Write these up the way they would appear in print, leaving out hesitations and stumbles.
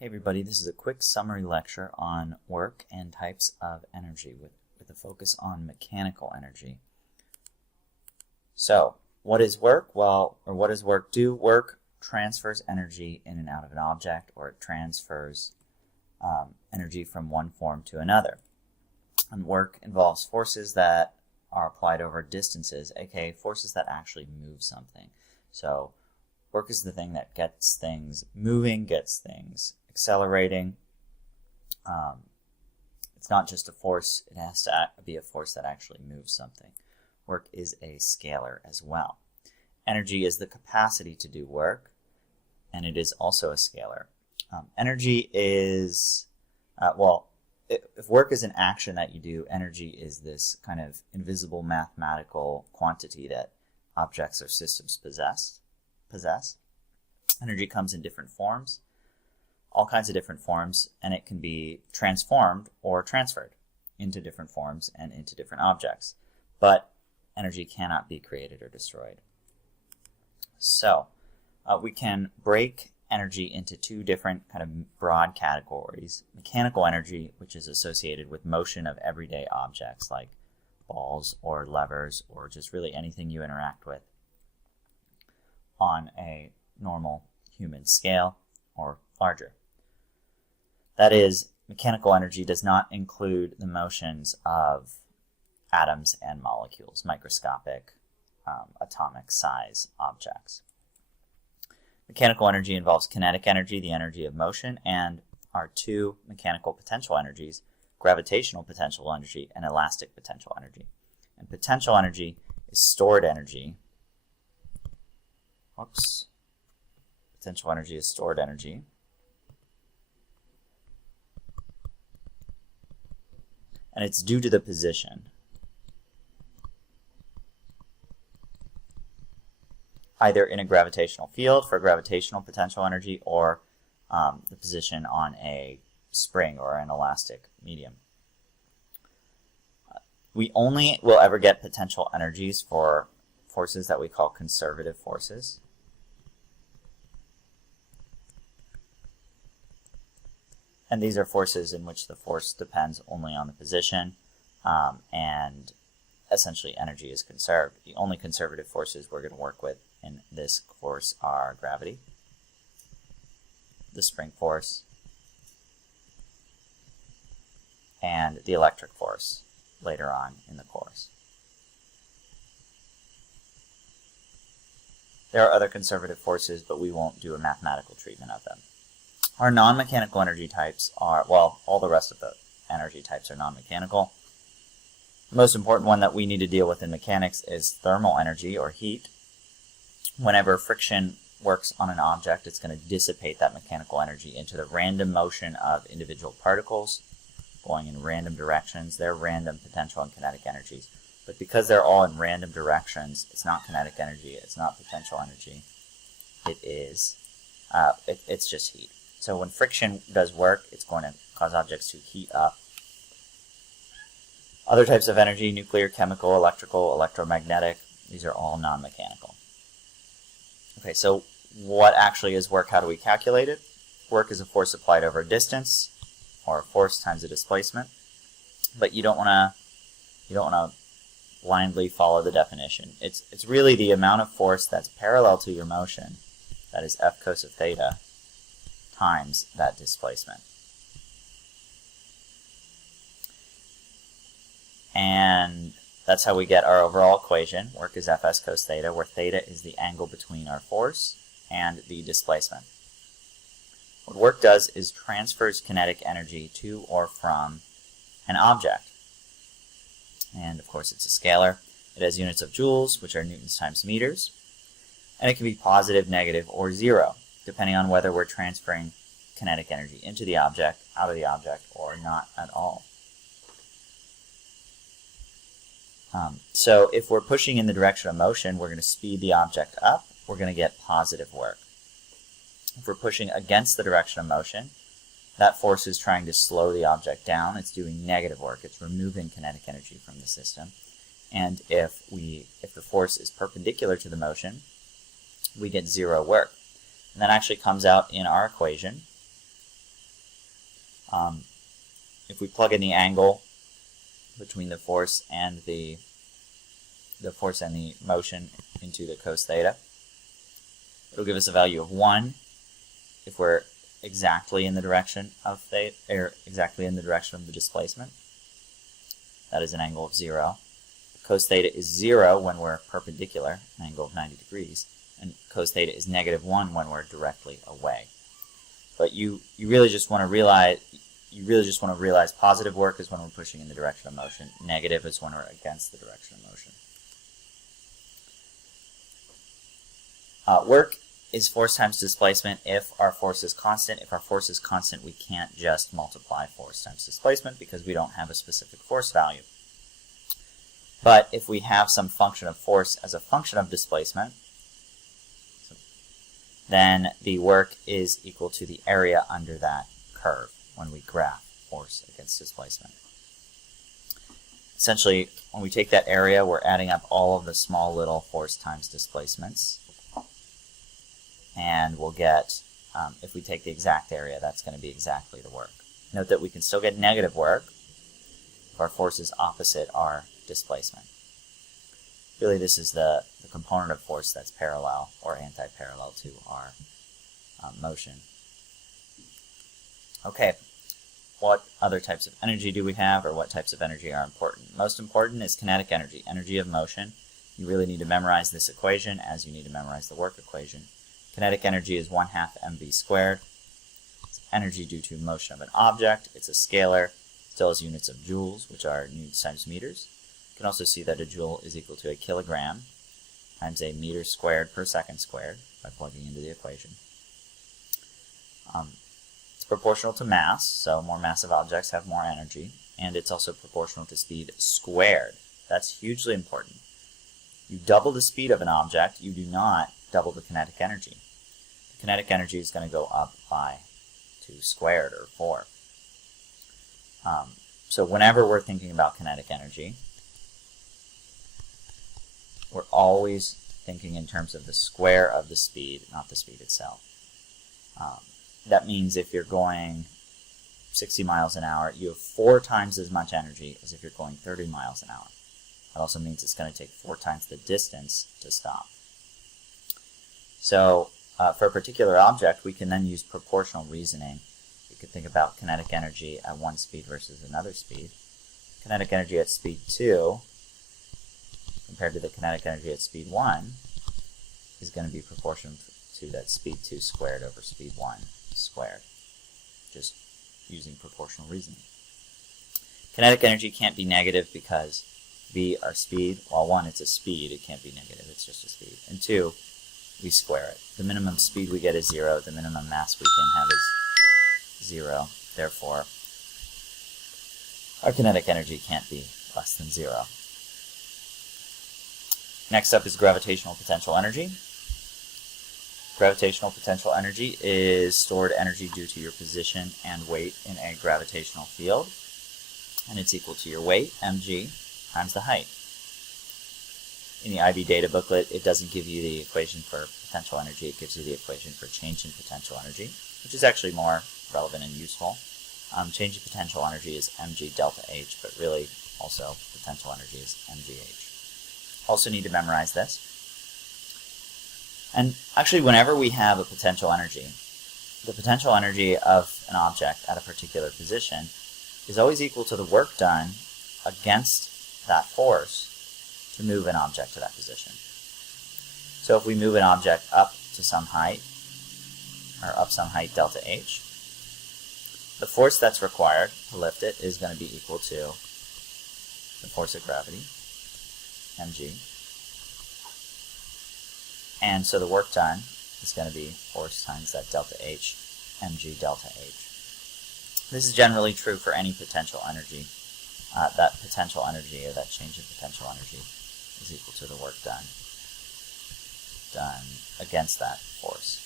Hey everybody, this is a quick summary lecture on work and types of energy with a focus on mechanical energy. So, what is work? Well, or what does work do? Work transfers energy in and out of an object, or it transfers energy from one form to another. And work involves forces that are applied over distances, aka forces that actually move something. So, work is the thing that gets things moving, gets things accelerating. It's not just a force, it has to be a force that actually moves something. Work is a scalar as well. Energy is the capacity to do work, and it is also a scalar. Energy is, if work is an action that you do, energy is this kind of invisible mathematical quantity that objects or systems possess. Energy comes in different forms, all kinds of different forms, and it can be transformed or transferred into different forms and into different objects. But energy cannot be created or destroyed. So we can break energy into two different kind of broad categories. Mechanical energy, which is associated with motion of everyday objects like balls or levers or just really anything you interact with on a normal human scale or larger. That is, mechanical energy does not include the motions of atoms and molecules, microscopic, atomic size objects. Mechanical energy involves kinetic energy, the energy of motion, and our two mechanical potential energies, gravitational potential energy and elastic potential energy. And potential energy is stored energy. Potential energy is stored energy. And it's due to the position. Either in a gravitational field for gravitational potential energy or the position on a spring or an elastic medium. We only will ever get potential energies for forces that we call conservative forces. And these are forces in which the force depends only on the position, and essentially energy is conserved. The only conservative forces we're going to work with in this course are gravity, the spring force, and the electric force later on in the course. There are other conservative forces, but we won't do a mathematical treatment of them. Our non-mechanical energy types are, well, all the rest of the energy types are non-mechanical. The most important one that we need to deal with in mechanics is thermal energy, or heat. Whenever friction works on an object, it's going to dissipate that mechanical energy into the random motion of individual particles going in random directions. They're random potential and kinetic energies. But because they're all in random directions, it's not kinetic energy, it's not potential energy. It's just heat. So when friction does work, it's going to cause objects to heat up. Other types of energy, nuclear, chemical, electrical, electromagnetic, these are all non-mechanical. Okay, so what actually is work? How do we calculate it? Work is a force applied over a distance, or a force times a displacement. But you don't want to blindly follow the definition. It's really the amount of force that's parallel to your motion, that is F cos of theta, times that displacement. And that's how we get our overall equation. Work is Fs cos theta, where theta is the angle between our force and the displacement. What work does is transfers kinetic energy to or from an object. And of course it's a scalar. It has units of joules, which are newtons times meters. And it can be positive, negative, or zero, depending on whether we're transferring kinetic energy into the object, out of the object, or not at all. So if we're pushing in the direction of motion, we're going to speed the object up, we're going to get positive work. If we're pushing against the direction of motion, that force is trying to slow the object down, it's doing negative work, it's removing kinetic energy from the system. And if the force is perpendicular to the motion, we get zero work. And that actually comes out in our equation. If we plug in the angle between the force and the motion into the cos theta, it'll give us a value of 1 if we're exactly in the direction of theta, or exactly in the direction of the displacement. That is an angle of 0. Cos theta is 0 when we're perpendicular, an angle of 90 degrees, and cos theta is -1 when we're directly away. But you really just want to realize positive work is when we're pushing in the direction of motion. Negative is when we're against the direction of motion. Work is force times displacement if our force is constant. If our force is constant, we can't just multiply force times displacement because we don't have a specific force value. But if we have some function of force as a function of displacement, then the work is equal to the area under that curve when we graph force against displacement. Essentially, when we take that area, we're adding up all of the small little force times displacements. And we'll get, if we take the exact area, that's going to be exactly the work. Note that we can still get negative work if our force is opposite our displacement. Really, this is the component of force that's parallel or anti-parallel to our motion. Okay, what other types of energy do we have, or what types of energy are important? Most important is kinetic energy, energy of motion. You really need to memorize this equation as you need to memorize the work equation. Kinetic energy is 1/2 mv squared. It's energy due to motion of an object. It's a scalar. It still has units of joules, which are newtons times meters. You can also see that a joule is equal to a kilogram times a meter squared per second squared by plugging into the equation. It's proportional to mass, so more massive objects have more energy, and it's also proportional to speed squared. That's hugely important. You double the speed of an object, you do not double the kinetic energy. The kinetic energy is going to go up by 2 squared, or 4. So whenever we're thinking about kinetic energy, we're always thinking in terms of the square of the speed, not the speed itself. That means if you're going 60 miles an hour, you have 4 times as much energy as if you're going 30 miles an hour. That also means it's going to take 4 times the distance to stop. So for a particular object, we can then use proportional reasoning. We could think about kinetic energy at one speed versus another speed. Kinetic energy at speed 2 compared to the kinetic energy at speed 1 is going to be proportional to that speed 2 squared over speed 1 squared, just using proportional reasoning. Kinetic energy can't be negative because v, our speed, while 1, it's a speed, it can't be negative, it's just a speed. And 2, we square it. The minimum speed we get is 0, the minimum mass we can have is 0, therefore our kinetic energy can't be less than 0. Next up is gravitational potential energy. Gravitational potential energy is stored energy due to your position and weight in a gravitational field, and it's equal to your weight, mg, times the height. In the IB data booklet, it doesn't give you the equation for potential energy, it gives you the equation for change in potential energy, which is actually more relevant and useful. Change in potential energy is mg delta h, but really also potential energy is mgh. Also need to memorize this. And actually, whenever we have a potential energy, the potential energy of an object at a particular position is always equal to the work done against that force to move an object to that position. So if we move an object up to some height, or up some height delta h, the force that's required to lift it is going to be equal to the force of gravity, mg. And so the work done is going to be force times that delta h, mg delta h. This is generally true for any potential energy. That potential energy, or that change in potential energy, is equal to the work done against that force.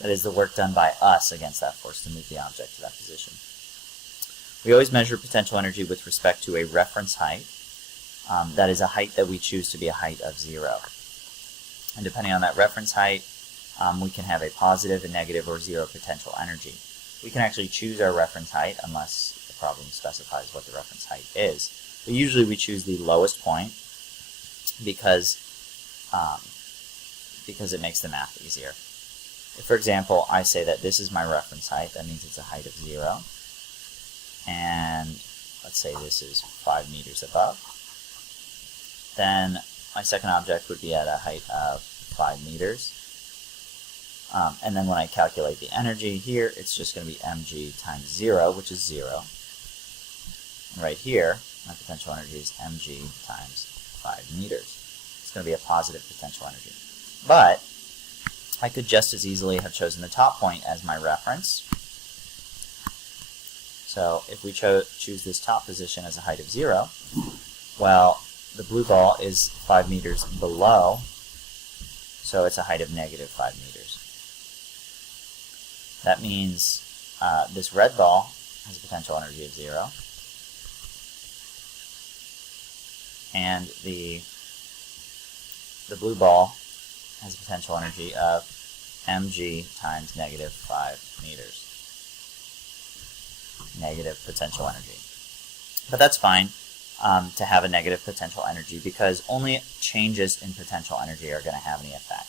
That is the work done by us against that force to move the object to that position. We always measure potential energy with respect to a reference height. That is a height that we choose to be a height of 0. And depending on that reference height, we can have a positive, a negative, or zero potential energy. We can actually choose our reference height unless the problem specifies what the reference height is. But usually we choose the lowest point because it makes the math easier. If, for example, I say that this is my reference height, that means it's a height of 0. And let's say this is 5 meters above. Then my second object would be at a height of 5 meters. And then when I calculate the energy here, it's just going to be mg times 0, which is 0. And right here, my potential energy is mg times 5 meters. It's going to be a positive potential energy. But I could just as easily have chosen the top point as my reference. So if we choose this top position as a height of 0, well, the blue ball is 5 meters below, so it's a height of negative 5 meters. That means this red ball has a potential energy of 0, and the blue ball has a potential energy of mg times negative 5 meters. Negative potential energy. But that's fine to have a negative potential energy because only changes in potential energy are going to have any effect.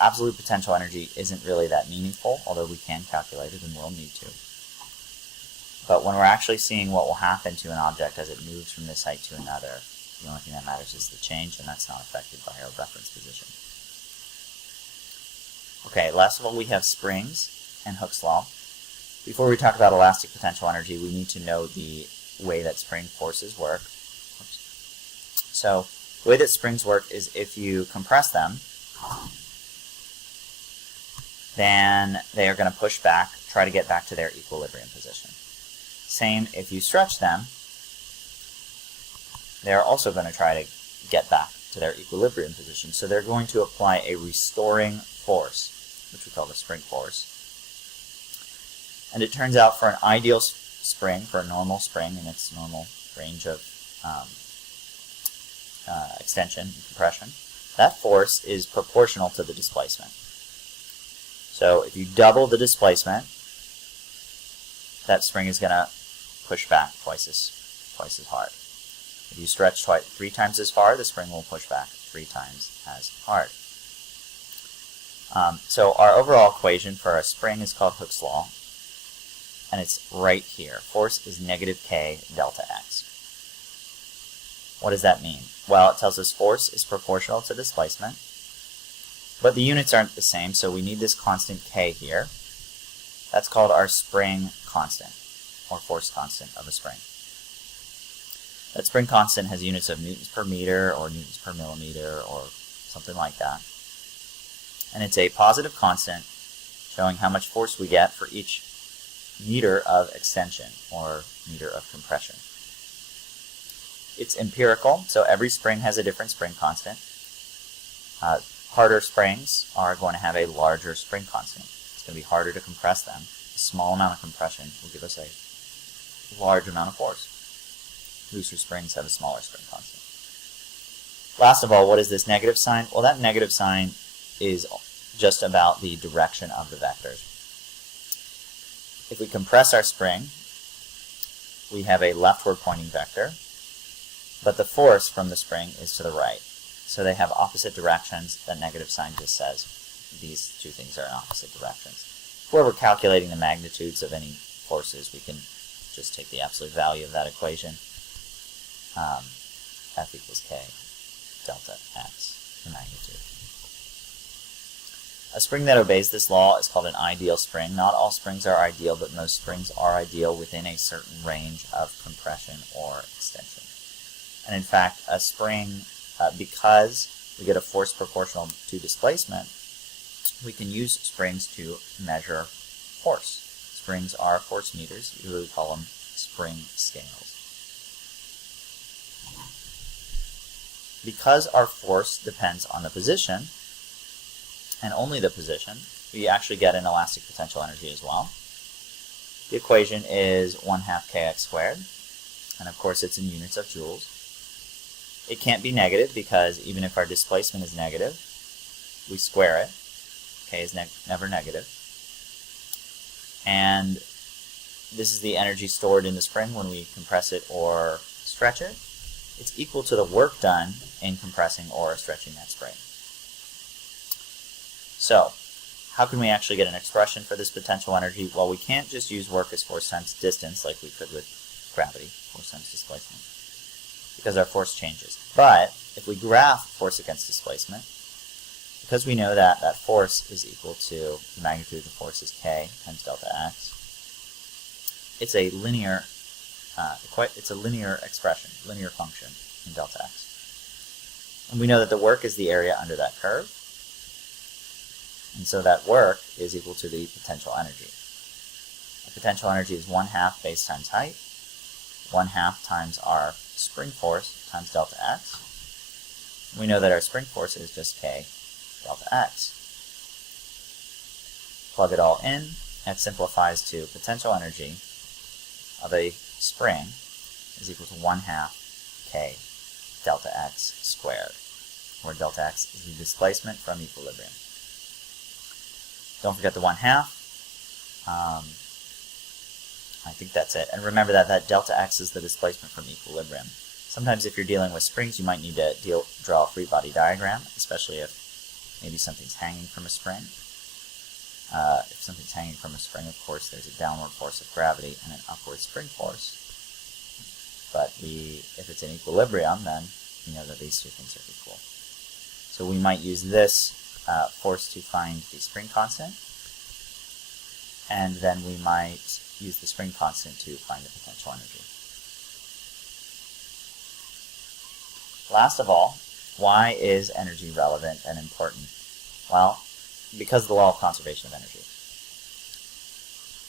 Absolute potential energy isn't really that meaningful, although we can calculate it and we'll need to. But when we're actually seeing what will happen to an object as it moves from this height to another, the only thing that matters is the change, and that's not affected by our reference position. Okay, last of all, we have springs and Hooke's law. Before we talk about elastic potential energy, we need to know the way that spring forces work. So the way that springs work is if you compress them, then they are going to push back, try to get back to their equilibrium position. Same if you stretch them, they're also going to try to get back to their equilibrium position. So they're going to apply a restoring force, which we call the spring force. And it turns out for an ideal spring, for a normal spring in its normal range of extension and compression, that force is proportional to the displacement. So if you double the displacement, that spring is going to push back twice as hard. If you stretch 3 times as far, the spring will push back 3 times as hard. So our overall equation for a spring is called Hooke's law, and it's right here. Force is negative k delta x. What does that mean? Well, it tells us force is proportional to displacement, but the units aren't the same, so we need this constant k here. That's called our spring constant, or force constant of a spring. That spring constant has units of newtons per meter, or newtons per millimeter, or something like that. And it's a positive constant showing how much force we get for each meter of extension, or meter of compression. It's empirical, so every spring has a different spring constant. Harder springs are going to have a larger spring constant. It's going to be harder to compress them. A small amount of compression will give us a large amount of force. Looser springs have a smaller spring constant. Last of all, what is this negative sign? Well, that negative sign is just about the direction of the vectors. If we compress our spring, we have a leftward pointing vector, but the force from the spring is to the right. So they have opposite directions. That negative sign just says these two things are in opposite directions. Where we're calculating the magnitudes of any forces, we can just take the absolute value of that equation. F equals k delta x, the magnitude. A spring that obeys this law is called an ideal spring. Not all springs are ideal, but most springs are ideal within a certain range of compression or extension. And in fact, a spring, because we get a force proportional to displacement, we can use springs to measure force. Springs are force meters. You usually call them spring scales. Because our force depends on the position, and only the position, we actually get an elastic potential energy as well. The equation is 1/2 kx squared, and of course it's in units of joules. It can't be negative because even if our displacement is negative, we square it. K is never negative. And this is the energy stored in the spring when we compress it or stretch it. It's equal to the work done in compressing or stretching that spring. So, how can we actually get an expression for this potential energy? Well, we can't just use work as force times distance like we could with gravity, force times displacement, because our force changes. But if we graph force against displacement, because we know that that force is equal to the magnitude of the force is K times delta x, it's a linear expression, linear function in delta x. And we know that the work is the area under that curve. And so that work is equal to the potential energy. The potential energy is 1/2 base times height, 1/2 times our spring force times delta x. We know that our spring force is just K delta x. Plug it all in. That simplifies to potential energy of a spring is equal to 1/2 K delta x squared, where delta x is the displacement from equilibrium. Don't forget the 1/2. I think that's it. And remember that that delta x is the displacement from equilibrium. Sometimes if you're dealing with springs, you might need to draw a free body diagram, especially if maybe something's hanging from a spring. If something's hanging from a spring, of course, there's a downward force of gravity and an upward spring force. But if it's in equilibrium, then you know that these two things are equal. So we might use this force to find the spring constant, and then we might use the spring constant to find the potential energy. Last of all, why is energy relevant and important? Well, because of the law of conservation of energy.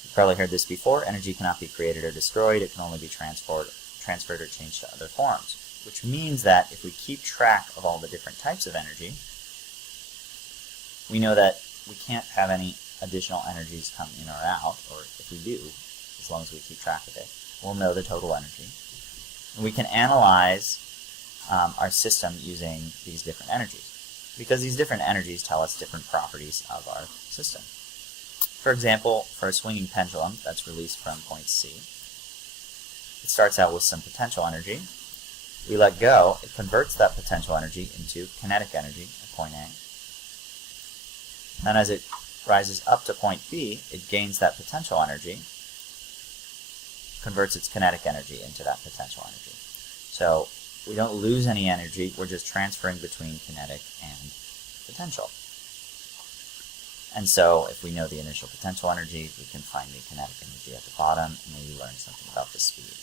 You've probably heard this before. Energy cannot be created or destroyed. It can only be transferred or changed to other forms, which means that if we keep track of all the different types of energy, we know that we can't have any additional energies come in or out, or if we do, as long as we keep track of it, we'll know the total energy. And we can analyze our system using these different energies, because these different energies tell us different properties of our system. For example, for a swinging pendulum that's released from point C, it starts out with some potential energy. We let go, it converts that potential energy into kinetic energy at point A. Then as it rises up to point B, it gains that potential energy, converts its kinetic energy into that potential energy. So we don't lose any energy, we're just transferring between kinetic and potential. And so if we know the initial potential energy, we can find the kinetic energy at the bottom and maybe learn something about the speed.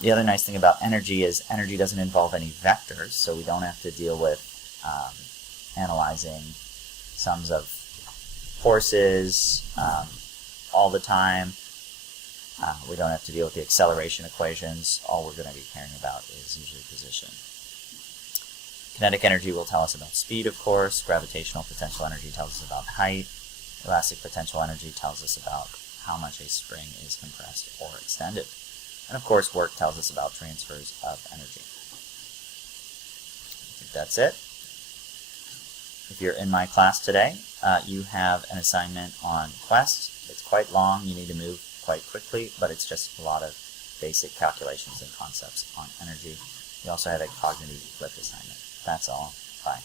The other nice thing about energy is energy doesn't involve any vectors, so we don't have to deal with analyzing sums of forces all the time. We don't have to deal with the acceleration equations. All we're going to be caring about is usually position. Kinetic energy will tell us about speed, of course. Gravitational potential energy tells us about height. Elastic potential energy tells us about how much a spring is compressed or extended. And of course, work tells us about transfers of energy. I think that's it. If you're in my class today, you have an assignment on Quest. It's quite long. You need to move quite quickly, but it's just a lot of basic calculations and concepts on energy. You also have a cognitive flipped assignment. That's all. Bye.